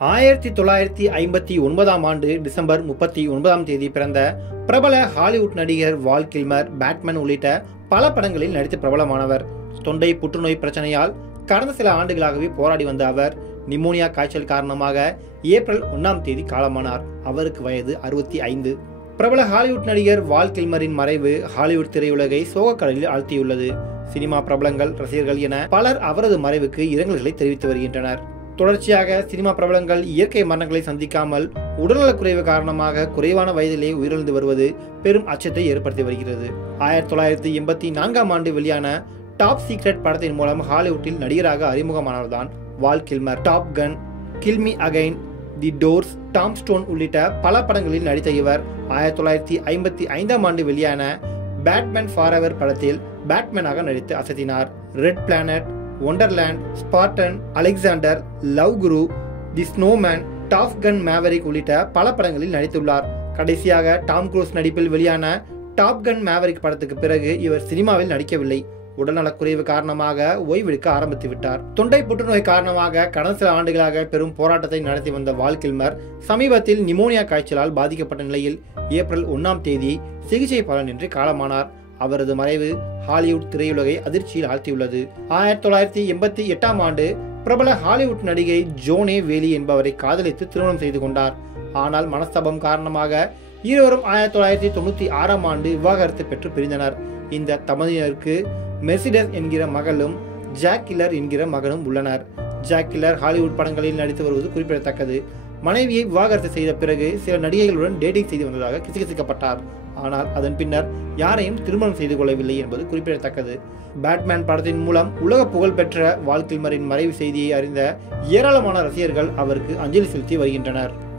1959ஆம் ஆண்டு டிசம்பர் 39ஆம் தேதி பிறந்த பிரபல ஹாலிவுட் நடிகர் வால் கில்மர் பேட்மேன் உள்ளிட்ட பல படங்களில் நடித்து பிரபலமானவர். தொண்டை புற்றுநோய் பிரச்சனையால் கடந்த சில ஆண்டுகளாகவே போராடி வந்த அவர் நிமோனியா காய்ச்சல் காரணமாக ஏப்ரல் 1ஆம் தேதி காலமானார். அவருக்கு வயது 65. பிரபல ஹாலிவுட் நடிகர் வால் கில்மரின் மறைவு ஹாலிவுட் திரையுலகை சோகக்கடலில் ஆழ்த்தியுள்ளது. சினிமா பிரபலங்கள், ரசிகர்கள் என பலர் அவரது மறைவுக்கு இரங்கல்களை தெரிவித்து வருகின்றனர். தொடர்ச்சியாக சினிமா பிரபலங்கள் இயற்கை மரணங்களை சந்திக்காமல் உடல்நலக்குறைவு காரணமாக குறைவான வயதிலே உயிரிழந்து வருவது பெரும் அச்சத்தை ஏற்படுத்தி வருகிறது. 1984ஆம் ஆண்டு வெளியான டாப் சீக்ரெட் படத்தின் மூலம் ஹாலிவுட்டில் நடிகராக அறிமுகமானவர்தான் வால் கில்மர். டாப் கன், கில் மீ அகைன், தி டோர்ஸ், டாம் ஸ்டோன் உள்ளிட்ட பல படங்களில் நடித்த இவர் 1955ஆம் ஆண்டு வெளியான பேட்மேன் ஃபாரெவர் படத்தில் பேட்மேனாக நடித்து அசத்தினார். Red planet, wonderland, Spartan, Alexander, love guru, the snowman, top gun maverick உள்ளிட்ட பல படங்களில் நடித்துள்ளார். கடைசியாக டாம் குரூஸ் நடிப்பில் வெளியான டாப் கன் மேவரிக் படத்துக்கு பிறகு இவர் சினிமாவில் நடிக்கவில்லை. உடல்நலக்குறைவு காரணமாக ஓய்வெடுக்க ஆரம்பித்து விட்டார். தொண்டை புற்றுநோய் காரணமாக கடந்த சில ஆண்டுகளாக பெரும் போராட்டத்தை நடத்தி வந்த வால் கில்மர் சமீபத்தில் நிமோனியா காய்ச்சலால் பாதிக்கப்பட்ட நிலையில் ஏப்ரல் 1ஆம் தேதி சிகிச்சை பலனின்றி காலமானார். அவரது மறைவு ஹாலிவுட் திரையுலகை அதிர்ச்சியில் ஆழ்த்தியுள்ளது. 1988ஆம் ஆண்டு பிரபல ஹாலிவுட் நடிகை ஜோனே வேலி என்பவரை காதலித்து திருமணம் செய்து கொண்டார். ஆனால் மனஸ்தாபம் காரணமாக இருவரும் 1996ஆம் ஆண்டு விவாகரத்து பெற்று பிரிந்தனர். இந்த தம்பதியினருக்கு மெர்சிடஸ் என்கிற மகளும் ஜாக் கில்லர் என்கிற மகனும் உள்ளனர். ஜாக் கில்லர் ஹாலிவுட் படங்களில் நடித்து வருவது குறிப்பிடத்தக்கது. மனைவியை விவாகரத்து செய்த பிறகு சில நடிகைகளுடன் டேட்டிங் செய்து வந்ததாக கிசுகிசுக்கப்பட்டார். ஆனால் அதன் பின்னர் யாரையும் திருமணம் செய்து கொள்ளவில்லை என்பது குறிப்பிடத்தக்கது. பேட்மேன் படத்தின் மூலம் உலக புகழ் பெற்ற வால் கில்மரின் மறைவு செய்தியை அறிந்த ஏராளமான ரசிகர்கள் அவருக்கு அஞ்சலி செலுத்தி வருகின்றனர்.